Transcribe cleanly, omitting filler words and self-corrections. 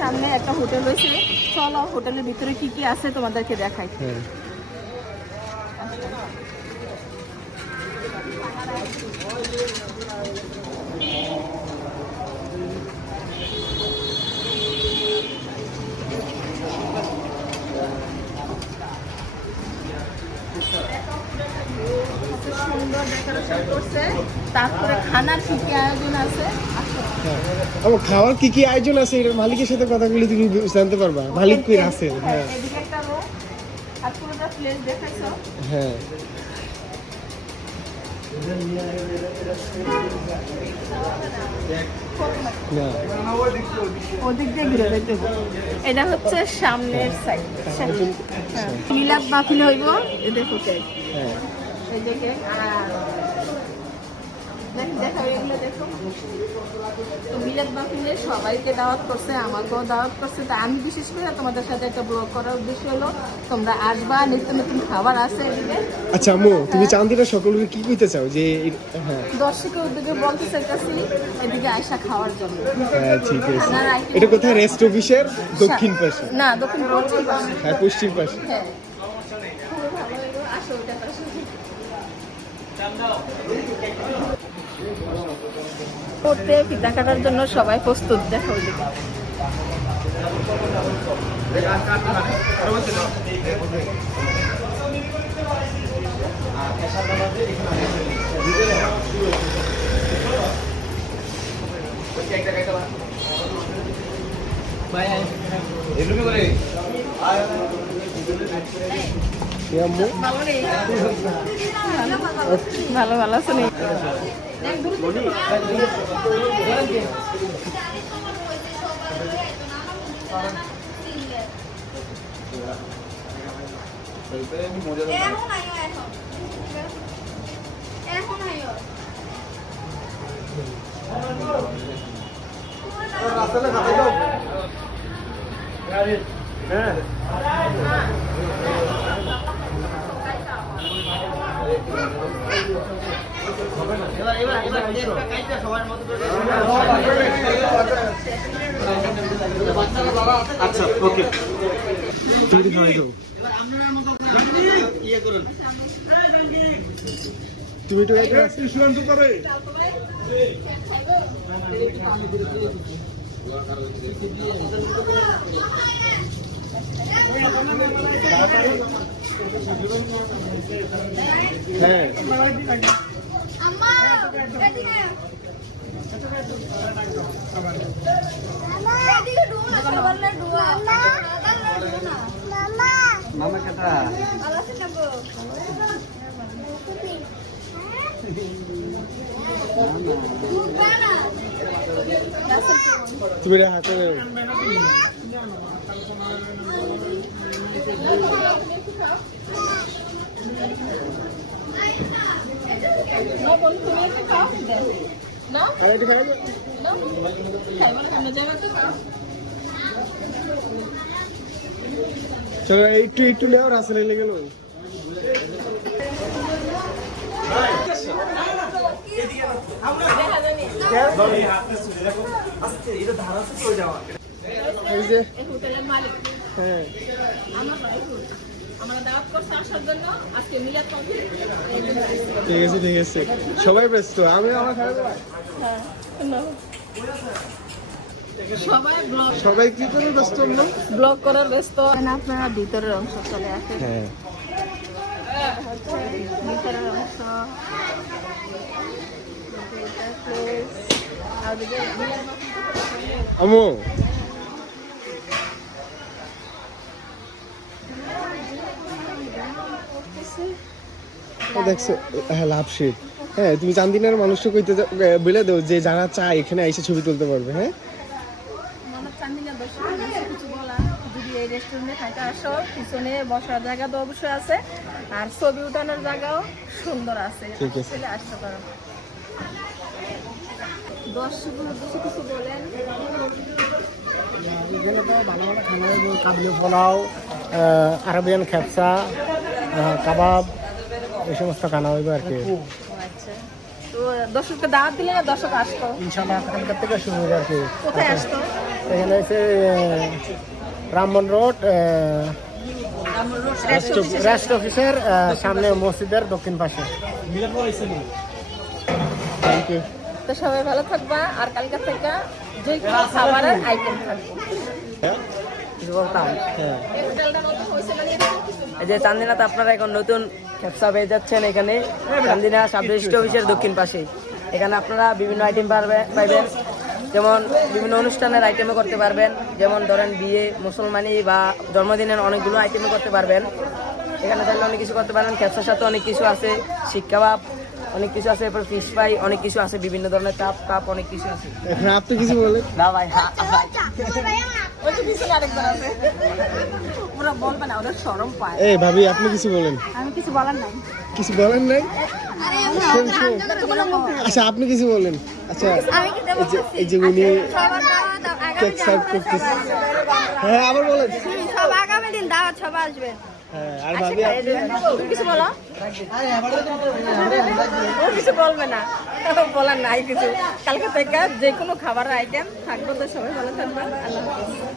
সামনে একটা হোটেল রয়েছে, চলো হোটেলের ভিতরে কি কি আছে তোমাদেরকে দেখাই। সুন্দর ডেকোরেশন করছে, তারপরে খানার কি কি আয়োজন আছে। আমার খাওয়ার কি কি আয়োজন আছে এটার মালিকের সাথে কথা বলে তুমি জানতে পারবা, মালিক কই আছে। হ্যাঁ এদিকে একটা রুম আর পুরোটা প্লেস দেখাইছো। হ্যাঁ ওদিক দিয়ে ঘুরে দেখতে হবে। এটা হচ্ছে সামনের সাইড, মিলাদ মাহফিল হইব এদের হোটেল। এই দেখে দেখো এগুলো দেখো, মিলাদ মাহফিলে সবাইকে দাওয়াত করছে, আমাকেও দাওয়াত করছে। তা আমি বিশেষ করে তোমাদের সাথে একটা ব্লগ করার উদ্দেশ্য হলো তোমরা আসবা, নিত্য নতুন খাবার আছে এদিকে। আচ্ছা আম্মু, তুমি চান্দিনা সকলকে কি কইতে চাও যে দর্শকের উদ্যোগে বলতে চাইতেছি এদিকে আয়সা খাওয়ার জন্য। হ্যাঁ ঠিক আছে। এটা কোথায়? রেস্ট অফিসের দক্ষিণ পাশে? না, দক্ষিণ পশ্চিম পাশে। হ্যাঁ পশ্চিম পাশে। হ্যাঁ খুবই ভালো হইলো, আসো ওটা আসো। করতে পিঠা কাটার জন্য সবাই প্রস্তুত, দেখো ওইদিকে। ভালো ভালো আছে নি? আচ্ছা ওকে, তুমি খাওয়াই দাও। তুমি একটু করে হ্যাঁ মামা কথা তুমি হাতে চলো একটু একটু নেওয়া রাস্তা লেগে গেল। ঠিক আছে ঠিক আছে, সবাই ব্যস্ত, আমি আমার সবাই কি করে ব্যস্ত, ব্লগ করার ব্যস্ত। আপনারা ভিতরের অংশ চলে আসে। হ্যাঁ ভিতরের অংশ আমু দেখছো, হ্যাঁ লাভশিট। হ্যাঁ তুমি চান্দিনার মানুষকে কইতে বলে দাও যে যারা চায় এখানে এসে ছবি তুলতে পারবে। হ্যাঁ যদি এই রেস্টুরেন্টে খাইতে আসো, পিছনে বসার জায়গা তো অবশ্যই আছে, আর ছবি উঠানোর জায়গাও সুন্দর আছে, চলে আসতে পারো। দর্শকের উদ্দেশ্যে কিছু বলেন। এখানে তো ভালো ভালো খানা, কাবলি পোলাও, আরবিয়ান খেপসা, কাবাব, এই সমস্ত খানা হইবে আর কি। আচ্ছা, তো দর্শককে দাওয়াত দিলে না দর্শক আসতো? ইনশাআল্লাহ এখানকার থেকে শুরু হবে আর কি। কোথায় আসতো? এখানে হচ্ছে ব্রাহ্মণ রোড রেস্ট অফিসের সামনে মসজিদের দক্ষিণ পাশে। Thank you. তো সবাই ভালো থাকবা, আর কালকে থেকে যে কোনো খাবারের আইটেম থাকবে। কিছু বলতাম, হ্যাঁ, এই হোটেলটা নতুন হয়েছে মানে এই যে চান্দিনাতে আপনারা এখন নতুন খেপসা পেয়ে যাচ্ছেন। এখানে চান্দিনা সাব রেজিস্ট্রি অফিসের দক্ষিণ পাশে। এখানে আপনারা বিভিন্ন আইটেম পাইবেন, যেমন বিভিন্ন অনুষ্ঠানের আইটেমও করতে পারবেন, যেমন ধরেন বিয়ে, মুসলমানি বা জন্মদিনের অনেকগুলো আইটেমও করতে পারবেন। এখানে চাইলে অনেক কিছু করতে পারেন। খেপসার সাথে অনেক কিছু আছে, শিক কাবাব অনেক কিছু আছে, এরপর ফিশ ফ্রাই অনেক কিছু আছে, বিভিন্ন ধরনের চাপ কাপ অনেক কিছু আছে। এখন আপনি কিছু বলেন। না ভাই, ওই যে পিছনে আরেকজন আছে, ওরা বলবে না, ওরা শরম পায়। এই ভাবি আপনি কিছু বলেন। আমি কিছু বলার নাই। কিছু বলেন নাই? আচ্ছা আপনি কিছু বলেন। আচ্ছা এই যে উনি কেক সার্ভ করতেছে। হ্যাঁ আবার বলেন। সব আগামী দিন দাওয়াত সবাই আসবে। হ্যাঁ আর ভাবি আপনি তুমি কিছু বলো। ও কিছু বলবে না, বলার নাই কিছু। কালকে থেকে যে কোনো খাবারের আইটেম থাকবে, তো সবাই ভালো থাকবে। আল্লাহ হাফেজ।